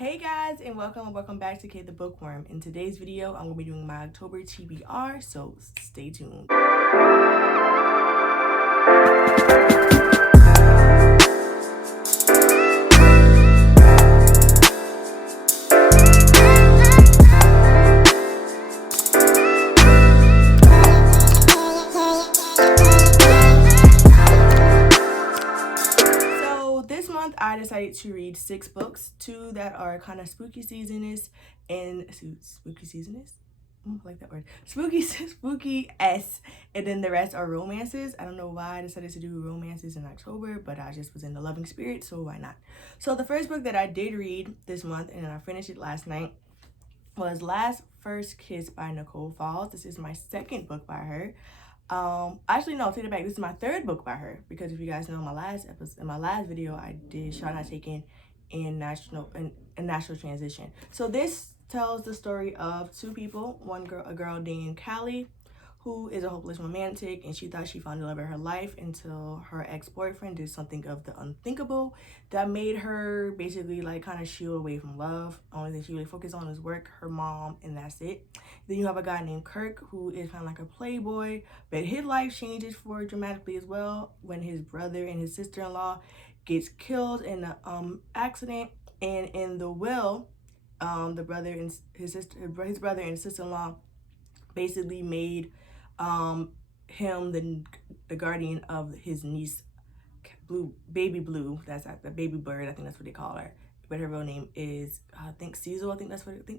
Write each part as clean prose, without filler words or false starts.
Hey guys, and welcome back to K the Bookworm. In today's video, I'm going to be doing my October TBR, so stay tuned. I decided to read 6 books, 2 that are kind of spooky seasonous and spooky seasonous. I like that word. Spooky-esque, and then the rest are romances. I don't know why I decided to do romances in October, but I just was in the loving spirit, so why not? So the first book that I did read this month, and I finished it last night, was Last First Kiss by Nicole Falls. This is my second book by her. Actually no, take it back. This is my third book by her, because if you guys know, in my last video, I did Shot Not Taken in National Transition. So this tells the story of 2 people. A girl named Callie, who is a hopeless romantic, and she thought she found the love of her life until her ex-boyfriend did something of the unthinkable that made her basically like kind of shield away from love. Only thing she really focused on is work, her mom, and that's it. Then you have a guy named Kirk, who is kind of like a playboy, but his life changes for dramatically as well when his brother and his sister-in-law gets killed in an accident. And in the will, the brother and his brother and sister-in-law basically made him the guardian of his niece, baby Blue. That's the baby bird, I think that's what they call her, but her real name is I think Cecil. I think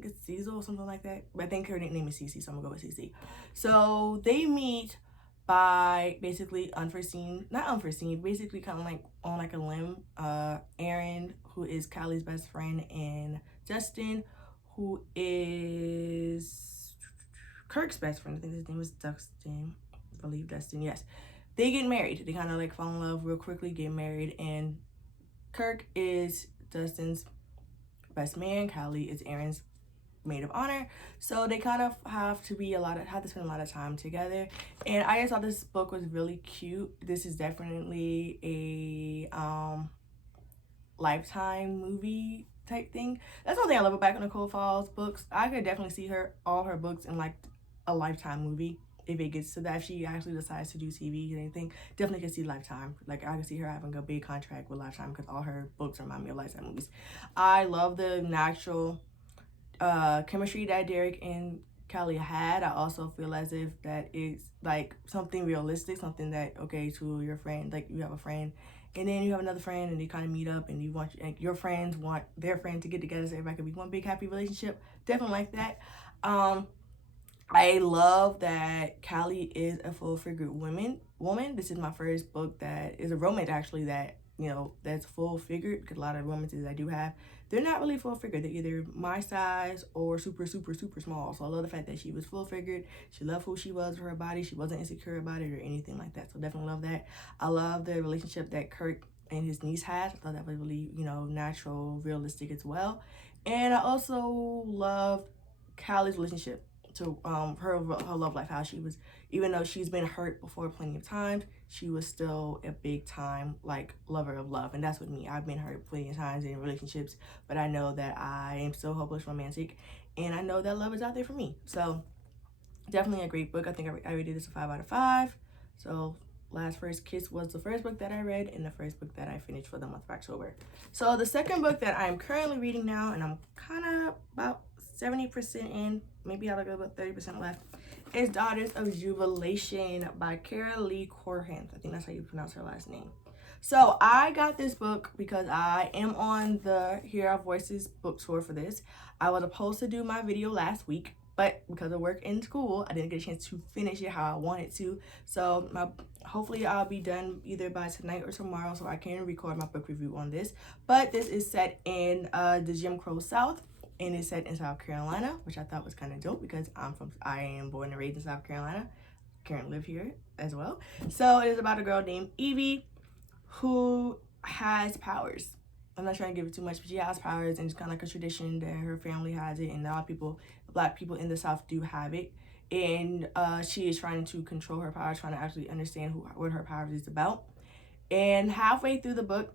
it's Cecil or something like that, but I think her name is Cece, so I'm gonna go with Cece. So they meet by basically not unforeseen, basically kind of like on like a limb. Aaron, who is Kylie's best friend, and Justin, who is Kirk's best friend, I think his name is Dustin, I believe Dustin, yes. They get married. They kind of like fall in love real quickly, get married, and Kirk is Dustin's best man. Kylie is Aaron's maid of honor. So they kind of have to spend a lot of time together. And I just thought this book was really cute. This is definitely a Lifetime movie type thing. That's one thing I love about Nicole Falls books. I could definitely see all her books in like a Lifetime movie if it gets to that. If she actually decides to do TV and anything, definitely can see Lifetime. Like I can see her having a big contract with Lifetime, because all her books remind me of Lifetime movies. I love the natural chemistry that Derek and Callie had. I also feel as if that it's like something realistic, something that, okay, to your friend, like you have a friend and then you have another friend and they kind of meet up, and you want your friends want their friend to get together so everybody can be one big happy relationship. Definitely like that. I love that Callie is a full-figured woman. This is my first book that is a romance, actually, that, you know, that's full-figured, because a lot of romances I do have, they're not really full-figured. They're either my size or super, super, super small. So I love the fact that she was full-figured. She loved who she was with her body. She wasn't insecure about it or anything like that. So definitely love that. I love the relationship that Kirk and his niece had. I thought that was really, you know, natural, realistic as well. And I also loved Callie's relationship to her love life, how she was, even though she's been hurt before plenty of times, she was still a big time like lover of love. And that's with me. I've been hurt plenty of times in relationships, but I know that I am still hopeless romantic, and I know that love is out there for me. So definitely a great book. I think I rated this a 5 out of 5. So Last First Kiss was the first book that I read, and the first book that I finished for the month of October. So the second book that I'm currently reading now, and I'm kind of about 70% in, maybe I have like about 30% left, is Daughters of Jubilation by Kara Lee Corhant. I think that's how you pronounce her last name. So I got this book because I am on the Hear Our Voices book tour for this. I was supposed to do my video last week, but because of work and school, I didn't get a chance to finish it how I wanted to. So hopefully I'll be done either by tonight or tomorrow, so I can record my book review on this. But this is set in the Jim Crow South, and it's set in South Carolina, which I thought was kind of dope, because I am born and raised in South Carolina. Currently live here as well. So it is about a girl named Evie who has powers. I'm not trying to give it too much, but she has powers, and it's kind of like a tradition that her family has it, and a lot of people, Black people in the South, do have it. And she is trying to control her powers, trying to actually understand what her powers is about. And halfway through the book,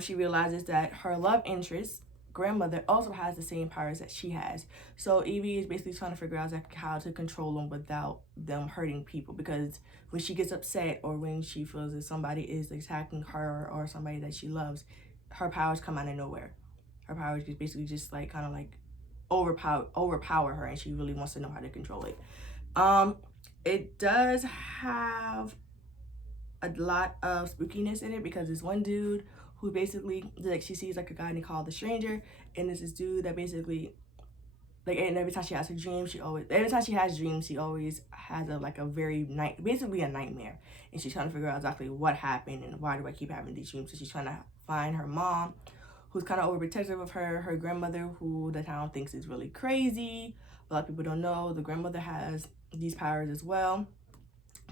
she realizes that her love interest grandmother also has the same powers that she has. So Evie is basically trying to figure out like how to control them without them hurting people, because when she gets upset or when she feels that somebody is attacking her or somebody that she loves, her powers come out of nowhere. Her powers just basically just like kind of like overpower her, and she really wants to know how to control it. It does have a lot of spookiness in it, because this one dude who basically like she sees like a guy named called the Stranger, and it's this dude that basically like, and every time she has her dream, she always has a very basically a nightmare, and she's trying to figure out exactly what happened and why do I keep having these dreams. So she's trying to find her mom, who's kind of overprotective of her grandmother, who the town thinks is really crazy. A lot of people don't know the grandmother has these powers as well,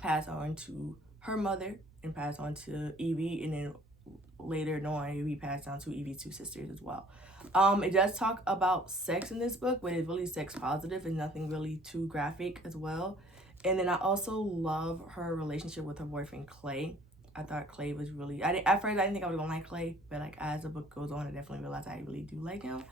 passed on to her mother and passed on to Evie, and then later on Evie passed on to Evie's two sisters as well. It does talk about sex in this book, but it's really sex positive and nothing really too graphic as well. And then I also love her relationship with her boyfriend Clay. I thought Clay was really, at first I didn't think I was gonna like Clay, but like as the book goes on, I definitely realized I really do like him.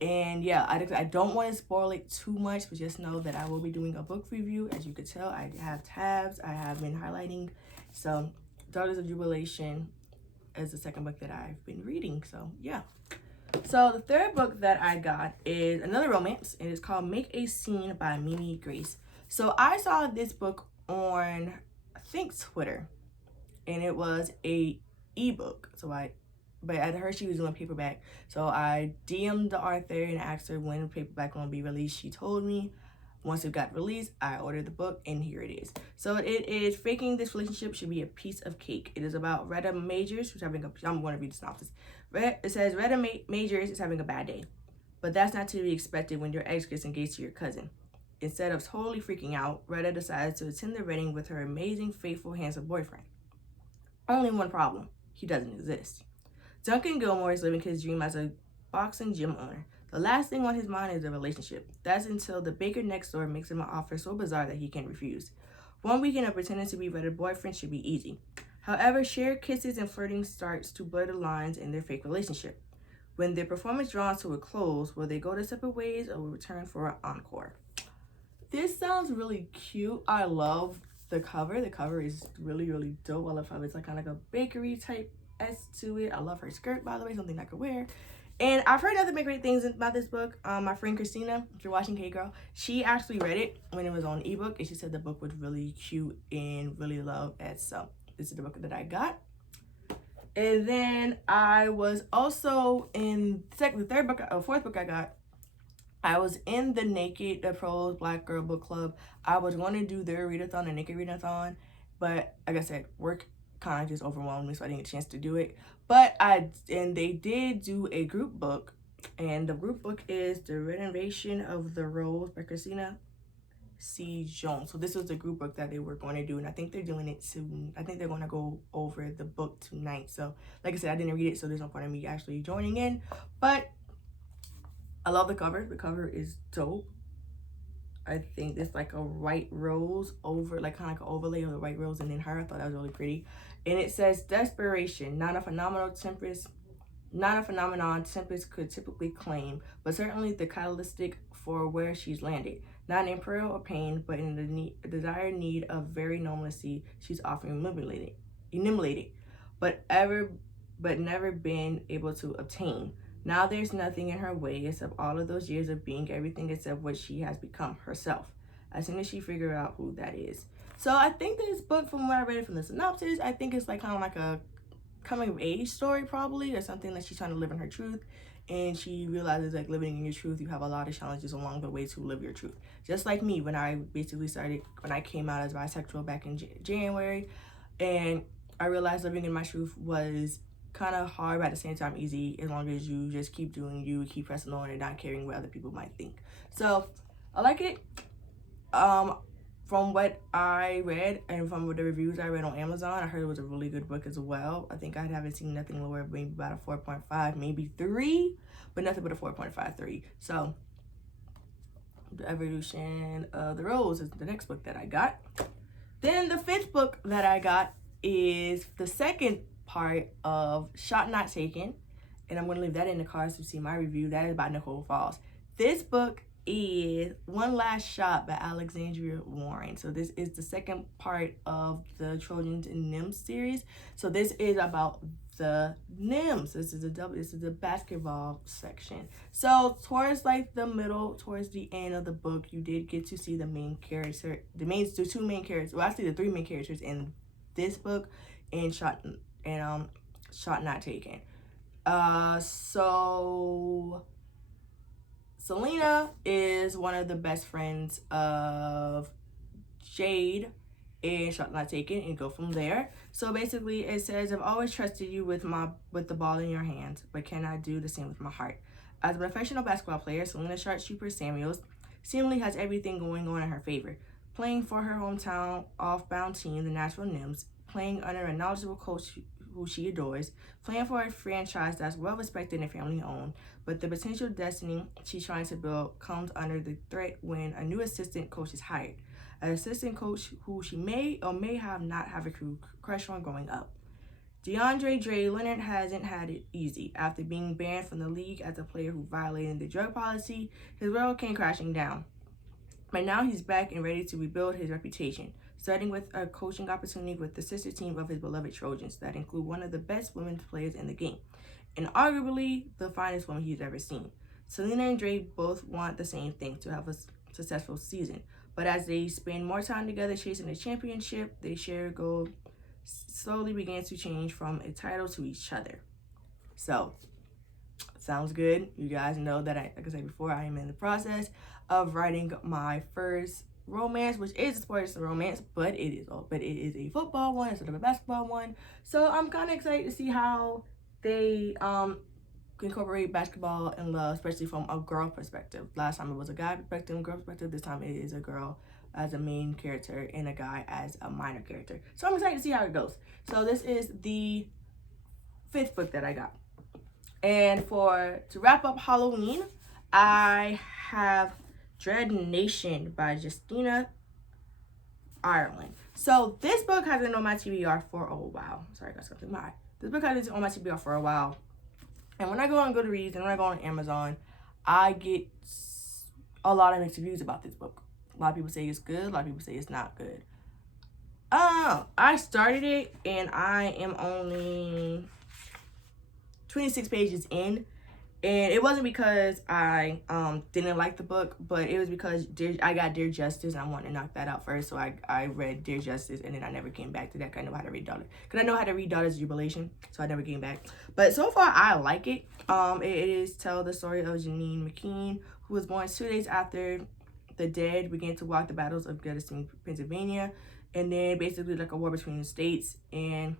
And yeah, I don't want to spoil it too much, but just know that I will be doing a book review. As you can tell, I have tabs, I have been highlighting. So Daughters of Jubilation is the second book that I've been reading. So yeah. So the third book that I got is another romance. It is called Make a Scene by Mimi Grace. So I saw this book on, I think, Twitter, and it was a ebook. But I heard she was doing paperback. So I DM'd the author and asked her when the paperback will be released. She told me once it got released. I ordered the book, and here it is. So it is Faking This Relationship Should Be a Piece of Cake. It is about Retta Majors, I'm going to read the synopsis. It says, Retta Majors is having a bad day, but that's not to be expected when your ex gets engaged to your cousin. Instead of totally freaking out, Retta decides to attend the wedding with her amazing, faithful, handsome boyfriend. Only one problem: he doesn't exist. Duncan Gilmore is living his dream as a boxing gym owner. The last thing on his mind is a relationship. That's until the baker next door makes him an offer so bizarre that he can't refuse. One weekend of pretending to be Retta's boyfriend should be easy. However, shared kisses and flirting starts to blur the lines in their fake relationship. When their performance draws to a close, will they go their separate ways or will return for an encore? This sounds really cute. I love the cover. The cover is really, really dope. I love how it's like kind of like a bakery type S to it. I love her skirt, by the way, something I could wear. And I've heard other great things about this book. My friend Christina, if you're watching, hey girl, she actually read it when it was on ebook, and she said the book was really cute and really loved it. So this is the book that I got. And then I was also in fourth book I got. I was in the Pros Black Girl Book Club. I was going to do their readathon, the Naked Readathon, but like I said, work kind of just overwhelmed me, so I didn't get a chance to do it. But they did do a group book, and the group book is The Renovation of the Rose by Christina C. Jones. So this was the group book that they were going to do, and I think they're doing it soon. I think they're going to go over the book tonight. So like I said, I didn't read it, so there's no point in me actually joining in. But I love the cover. The cover is dope. I think it's like a white rose over, like kind of like an overlay of the white rose and then her. I thought that was really pretty. And it says, desperation, not a phenomenon Tempest could typically claim, but certainly the catalytic for where she's landed. Not in peril or pain, but in the desired need of very normalcy she's often emulated, but never been able to obtain. Now there's nothing in her way except all of those years of being everything except what she has become herself, as soon as she figures out who that is. So I think this book, from what I read from the synopsis, I think it's like kind of like a coming of age story probably, or something that she's trying to live in her truth, and she realizes like living in your truth, you have a lot of challenges along the way to live your truth. Just like me, when I came out as bisexual back in January, and I realized living in my truth was kind of hard, but at the same time easy, as long as you just keep doing you, keep pressing on, and not caring what other people might think. So I like it. From what I read and from the reviews I read on Amazon, I heard it was a really good book as well. I think I haven't seen nothing lower, maybe about a 4.5, maybe 3, but nothing but a 4.53. So The Evolution of the Rose is the next book that I got. Then the fifth book that I got is the second part of Shot Not Taken. and I'm going to leave that in the cards to see my review. That is by Nicole Falls. This book is One Last Shot by Alexandria Warren. So this is the second part of the Trojans and Nymphs series. So this is about the Nymphs. This is the basketball section. So towards like the middle, towards the end of the book, you did get to see the main character, the two main characters. Well, actually the three main characters in this book, and Shot Not Taken. So Selena is one of the best friends of Jade and Shot Not Taken, and go from there. So basically it says, I've always trusted you with the ball in your hands, but can I do the same with my heart? As a professional basketball player, Selena Sharpshooter Samuels seemingly has everything going on in her favor. Playing for her hometown off-bound team, the Nashville Nymphs, playing under a knowledgeable coach who she adores, playing for a franchise that's well-respected and family-owned, but the potential destiny she's trying to build comes under the threat when a new assistant coach is hired. An assistant coach who she may or may have not have a crush on growing up. DeAndre Dre Leonard hasn't had it easy. After being banned from the league as a player who violated the drug policy, his world came crashing down. But now he's back and ready to rebuild his reputation, starting with a coaching opportunity with the sister team of his beloved Trojans that include one of the best women's players in the game, and arguably the finest woman he's ever seen. Selena and Dre both want the same thing, to have a successful season. But as they spend more time together chasing a championship, their shared goal slowly begins to change from a title to each other. So, sounds good. You guys know that, like I said before, I am in the process of writing my first romance, which is a sports romance, but it is a football one instead of a basketball one. So I'm kind of excited to see how they incorporate basketball and love, especially from a girl perspective. Last time it was a guy perspective and girl perspective. This time it is a girl as a main character and a guy as a minor character. So I'm excited to see how it goes. So this is the 5th book that I got. And to wrap up Halloween, I have Dreadnation by Justina Ireland. So this book has been on my TBR for a while. Sorry, I got something in my eye. This book has been on my TBR for a while. And when I go on Goodreads and when I go on Amazon, I get a lot of mixed reviews about this book. A lot of people say it's good. A lot of people say it's not good. I started it and I am only 26 pages in. And it wasn't because I didn't like the book, but it was because I got Dear Justice and I wanted to knock that out first. So I read Dear Justice and then I never came back to that because I know how to read Daughter. Because I know how to read Daughter's Jubilation, so I never came back. But so far, I like it. It tell the story of Janine McKean, who was born 2 days after the dead began to walk the battles of Gettysburg, Pennsylvania. And then basically like a war between the states. And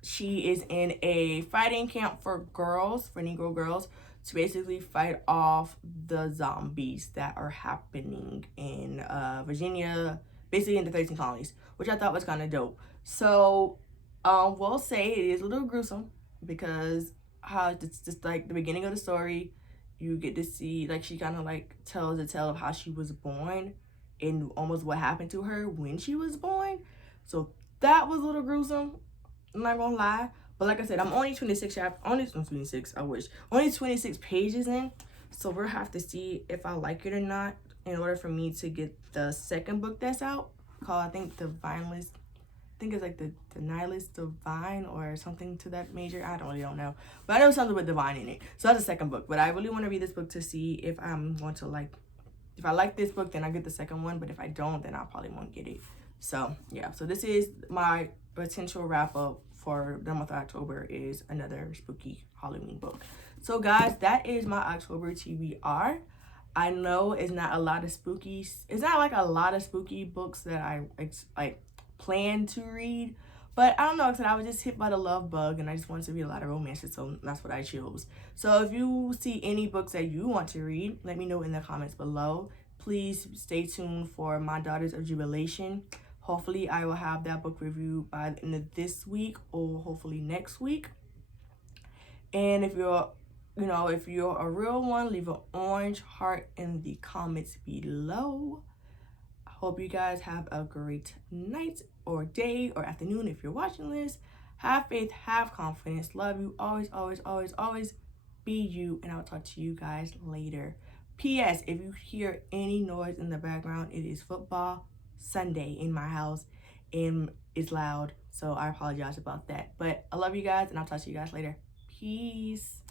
she is in a fighting camp for Negro girls, to basically fight off the zombies that are happening in Virginia, basically in the 13 colonies, which I thought was kind of dope. So, we'll say it is a little gruesome because how it's just like the beginning of the story, you get to see, like, she kind of like tells the tale of how she was born and almost what happened to her when she was born. So that was a little gruesome. I'm not gonna lie, but like I said, I'm only 26 pages in, so we'll have to see if I like it or not in order for me to get the second book that's out, called I think Divineless. I think it's like the Nihilist Divine or something to that major. I don't know, but I know something with divine in it. So that's the second book, but I really want to read this book to see if I'm going to if I like this book, then I get the second one, but if I don't, then I probably won't get it. So yeah, so this is my potential wrap up for the month of October, is another spooky Halloween book. So guys, that is my October TBR. I know it's not a lot of spooky books that I like plan to read, but I don't know, because I was just hit by the love bug and I just wanted to read a lot of romances, so that's what I chose. So if you see any books that you want to read, let me know in the comments below. Please stay tuned for My Daughters of Jubilation. Hopefully I will have that book review by the end of this week or hopefully next week. And if you're a real one, leave an orange heart in the comments below. I hope you guys have a great night or day or afternoon if you're watching this. Have faith, have confidence. Love you. Always, always, always, always be you. And I'll talk to you guys later. P.S. If you hear any noise in the background, it is football Sunday in my house. And it's loud. So I apologize about that. But I love you guys, and I'll talk to you guys later. Peace.